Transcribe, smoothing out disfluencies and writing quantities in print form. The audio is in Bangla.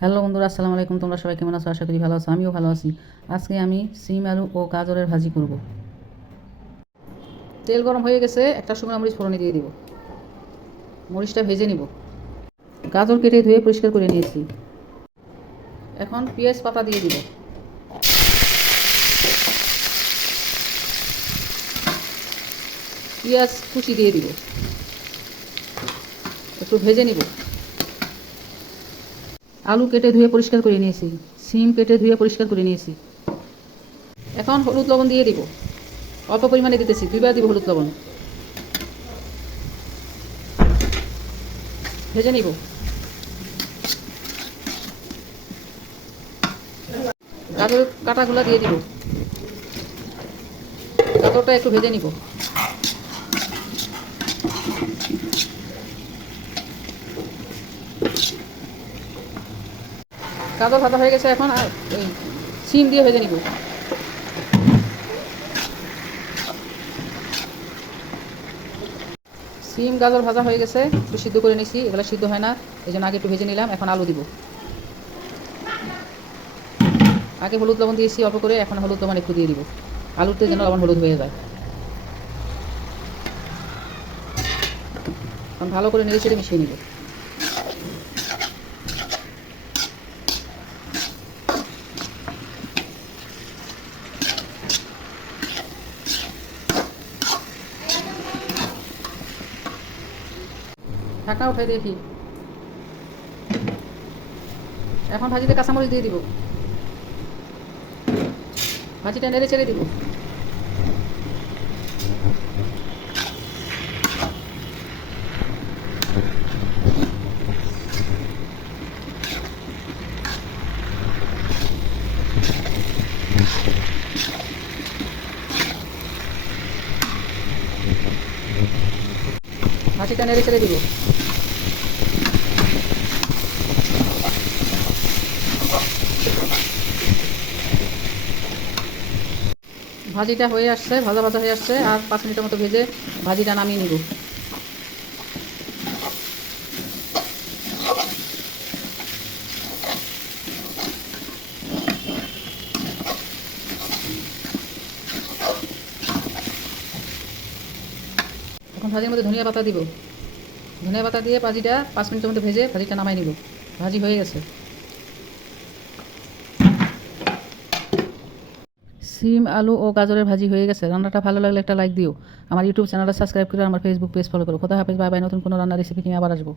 হ্যালো বন্ধুরা, আসসালামু আলাইকুম। তোমরা সবাই কেমন আছো? আশা করি ভালো আছো। আমিও ভালো আছি। আজকে আমি সিম আলু ও গাজরের ভাজি করব। তেল গরম হয়ে গেছে, একটা শুকনো মরিচ ফোড়নে দিয়ে দিব। মরিচটা ভেজে নিব। গাজর কেটে ধুয়ে পরিষ্কার করে নিয়েছি। এখন পেঁয়াজ পাতা দিয়ে দিব। পেঁয়াজ কুচি দিয়ে দিব। একটু ভেজে নিব। আলু কেটে ধুয়ে পরিষ্কার করে নিয়েছি। সিম কেটে ধুয়ে পরিষ্কার করে নিয়েছি। এখন হলুদ লবণ দিয়ে দিব। অল্প পরিমাণে দিতেছি, 2বার দিব হলুদ লবণ। ভেজে নিব। গাজর কাটাগুলো দিয়ে দিব। গাজরটা একটু ভেজে নিব। গাজর ভাজা হয়ে গেছে, এখন ওই সিম দিয়ে ভেজে নিব। সিম গাজর ভাজা হয়ে গেছে, একটু সিদ্ধ করে নিছি। এগুলো সিদ্ধ হয় না, এই জন্য আগে একটু ভেজে নিলাম। এখন আলু দিব। আগে হলুদ লবণ দিয়েছি অল্প করে, এখন হলুদ লবণ একটু দিয়ে দিব। আলুতে যেন লবণ হলুদ হয়ে যায়। এখন ভালো করে নেড়ে চেড়ে মিশিয়ে নিব। ঢাকা উঠে দেখি। এখন ভাজিতে কাঁচামরিচ দিয়ে দিব। ভাজিটা নেড়ে চেড়ে দিব। ভাজিটা নেড়ে চেড়ে দিব। ভাজিটা হয়ে আসছে, ভাজা ভাজা হয়ে আসছে। আর 5 মিনিটের মতো ভেজে ভাজিটা নামিয়ে নিব। এখন ভাজির মধ্যে ধনিয়া পাতা দিব। ধনিয়া পাতা দিয়ে ভাজিটা 5 মিনিটের মধ্যে ভেজে ভাজিটা নামাই নিব। ভাজি হয়ে গেছে। সিম আলু ও গাজরের ভাজি হয়ে গেছে। রান্নাটা ভালো লাগলে একটা লাইক দিও। আমার ইউটিউব চ্যানেলটা সাবস্ক্রাইব করে আমার ফেসবুক পেজ ফলো করো। খোদা হাফেজ, বাই বাই। নতুন কোনো রান্নার রেসিপি নিয়ে আবার আসবো।